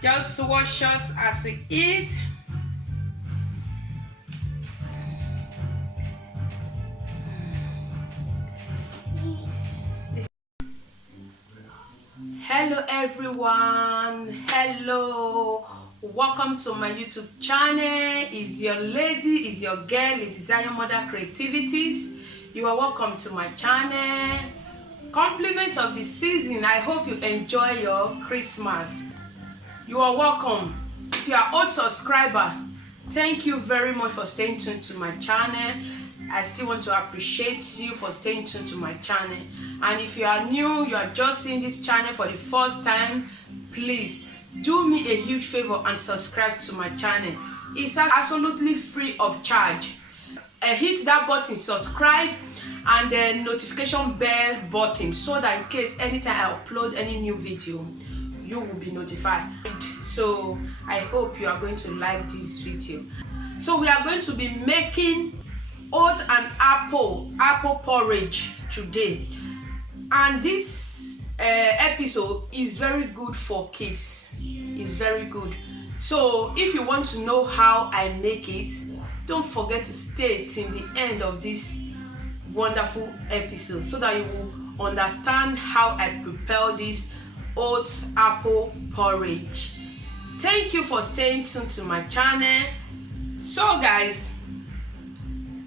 Just watch us as we eat. Hello everyone, hello, welcome to my YouTube channel. Is your lady, is your girl, a Desire Mother Creativities. You are welcome to my channel. Compliment of the season, I hope you enjoy your Christmas. You are welcome. If you are old subscriber, thank you very much for staying tuned to my channel. I still want to appreciate you for staying tuned to my channel. And if you are new, you are just seeing this channel for the first time, please do me a huge favor and subscribe to my channel. It's absolutely free of charge. Hit that button, subscribe, and the notification bell button, so that in case anytime I upload any new video, you will be notified. So I hope you are going to like this video. So we are going to be making oat and apple porridge today, and this episode is very good for kids. It's very good. So if you want to know how I make it, don't forget to stay till the end of this wonderful episode, so that you will understand how I prepare this oat apple porridge. Thank you for staying tuned to my channel. So guys,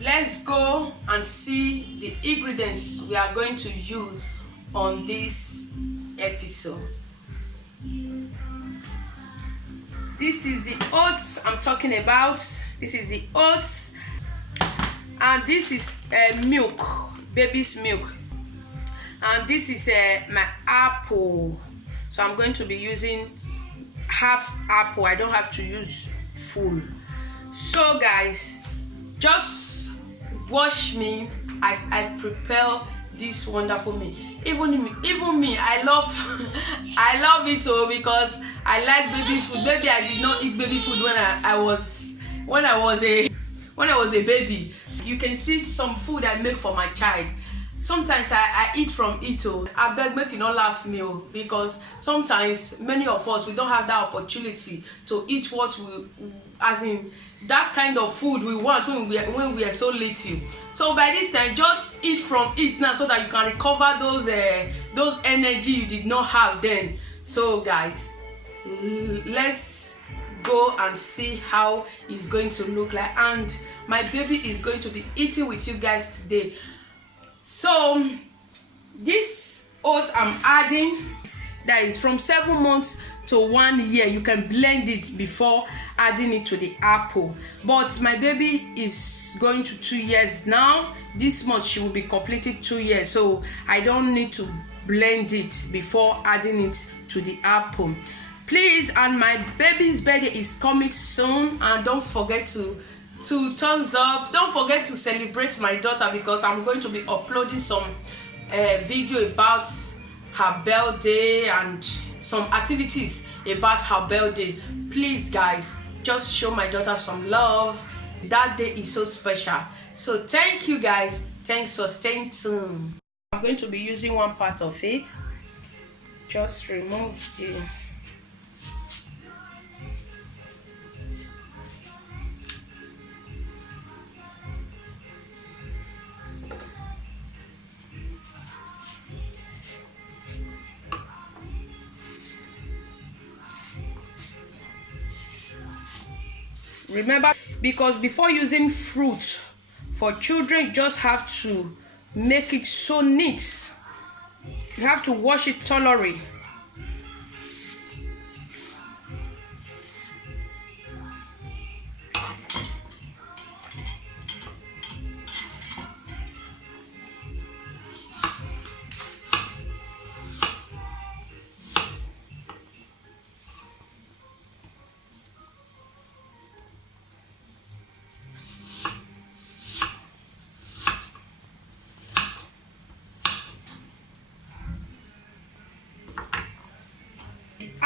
let's go and see the ingredients we are going to use on this episode. This is the oats I'm talking about. This is the oats, and this is milk, baby's milk, and this is my apple. So I'm going to be using half apple. I don't have to use full. So guys, just watch me as I prepare this wonderful meal. Even me, I love I love it all, because I like baby's food. Maybe I did not eat baby food when I was a baby. So you can see some food I make for my child. Sometimes I eat from it. I beg, make you not laugh me, because sometimes many of us, we don't have that opportunity to eat what we, as in that kind of food we want when we are so little. So by this time, just eat from it now, so that you can recover those energy you did not have then. So guys, let's go and see how it's going to look like, and my baby is going to be eating with you guys today. So this oat I'm adding, that is from 7 months to 1 year. You can blend it before adding it to the apple, but my baby is going to 2 years now. This month she will be completed 2 years, so I don't need to blend it before adding it to the apple. Please, and my baby's birthday is coming soon, and don't forget to thumbs up. Don't forget to celebrate my daughter, because I'm going to be uploading some video about her birthday and some activities about her birthday. Please guys, just show my daughter some love. That day is so special. So thank you guys, thanks for staying tuned. I'm going to be using one part of it. Just remove the remember, because before using fruit for children, you just have to make it so neat. You have to wash it thoroughly.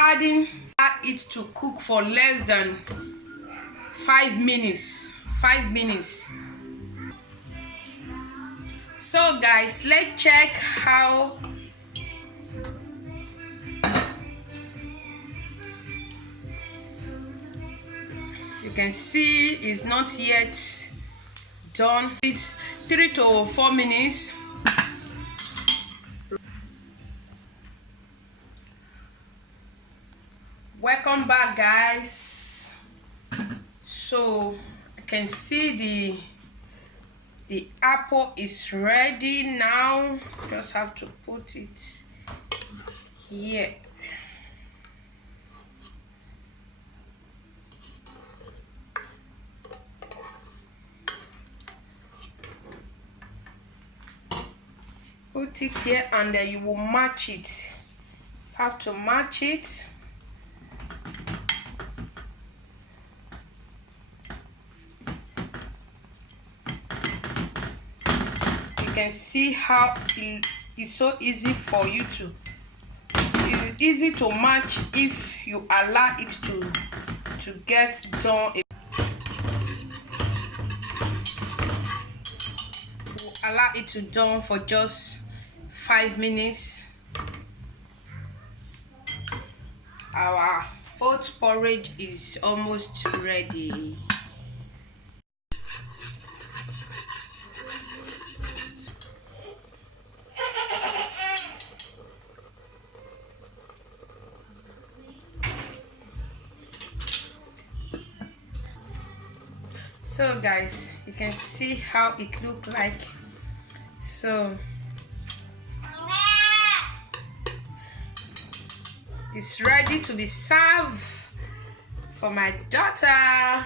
Adding it to cook for less than 5 minutes. So guys, let's check how You can see it's not yet done. It's 3 to 4 minutes. Welcome back, guys. So I can see the apple is ready now. Just have to put it here. Put it here and then you will match it. Have to match it. You can see how it's so easy for you to. It's easy to match if you allow it to get done. Allow it to done for just 5 minutes. Our oat porridge is almost ready. So guys, you can see how it look like. So it's ready to be served for my daughter.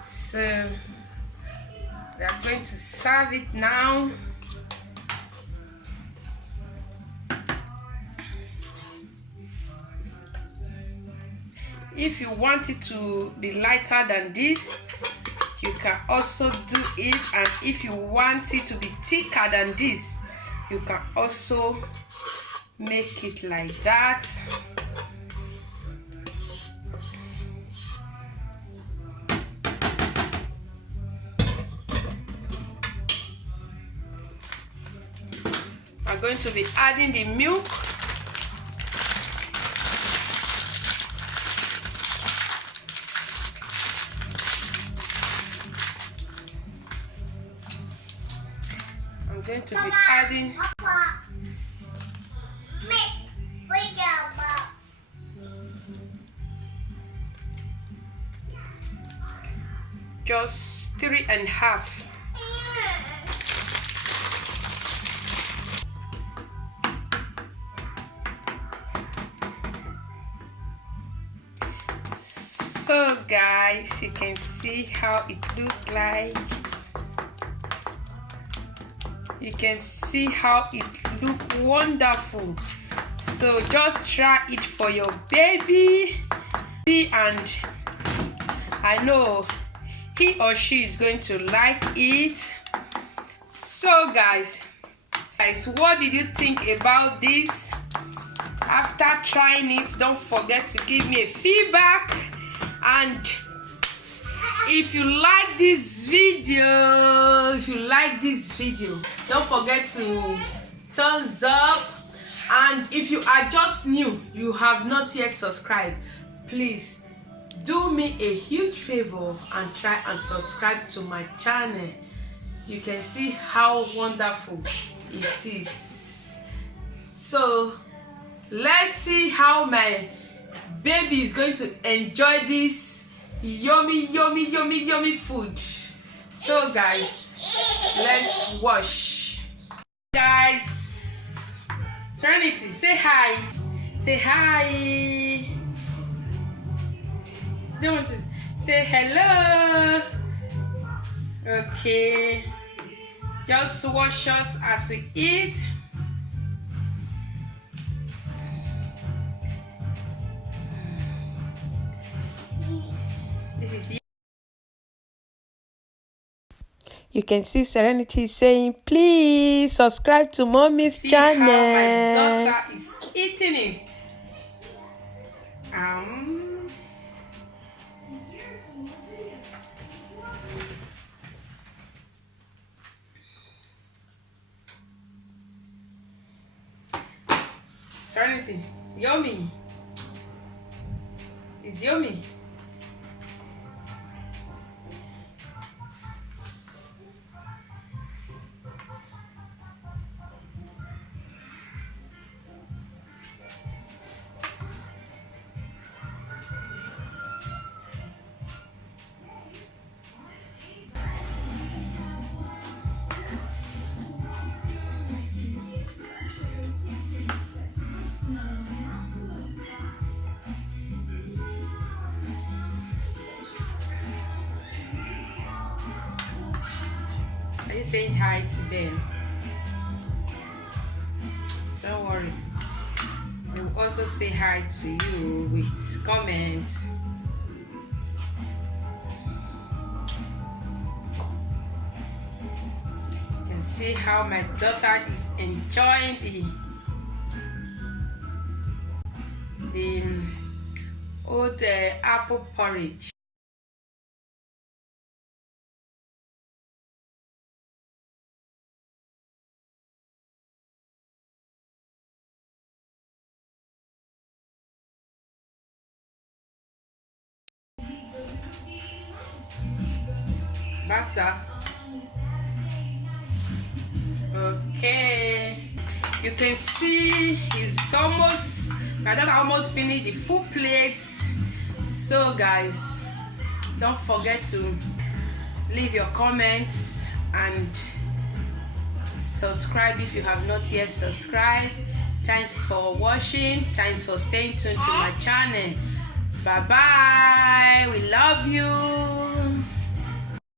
So we are going to serve it now. If you want it to be lighter than this, you can also do it, and if you want it to be thicker than this, you can also make it like that. I'm going to be adding the milk. I'm going to be adding just 3.5. So guys, you can see how it looks like. You can see how it looks wonderful. So just try it for your baby, and I know he or she is going to like it. So guys, what did you think about this? After trying it, don't forget to give me a feedback. And if you like this video, don't forget to thumbs up. And if you are just new, you have not yet subscribed, please do me a huge favor and try and subscribe to my channel. You can see how wonderful it is. So let's see how my baby is going to enjoy this yummy food. So guys, let's watch. Guys, Serenity, say hi. Say hi. Don't want to say hello. Okay, just watch us as we eat. You can see Serenity saying, please subscribe to Mommy's channel. See how my daughter is eating it. Serenity, yummy. It's yummy. Are you saying hi to them? Don't worry. They will also say hi to you with comments. You can see how my daughter is enjoying the old apple porridge. Basta. Okay, you can see it's almost, my daughter almost finished the full plates. So guys, don't forget to leave your comments and subscribe if you have not yet subscribed. Thanks for watching. Thanks for staying tuned to my channel. Bye bye. We love you.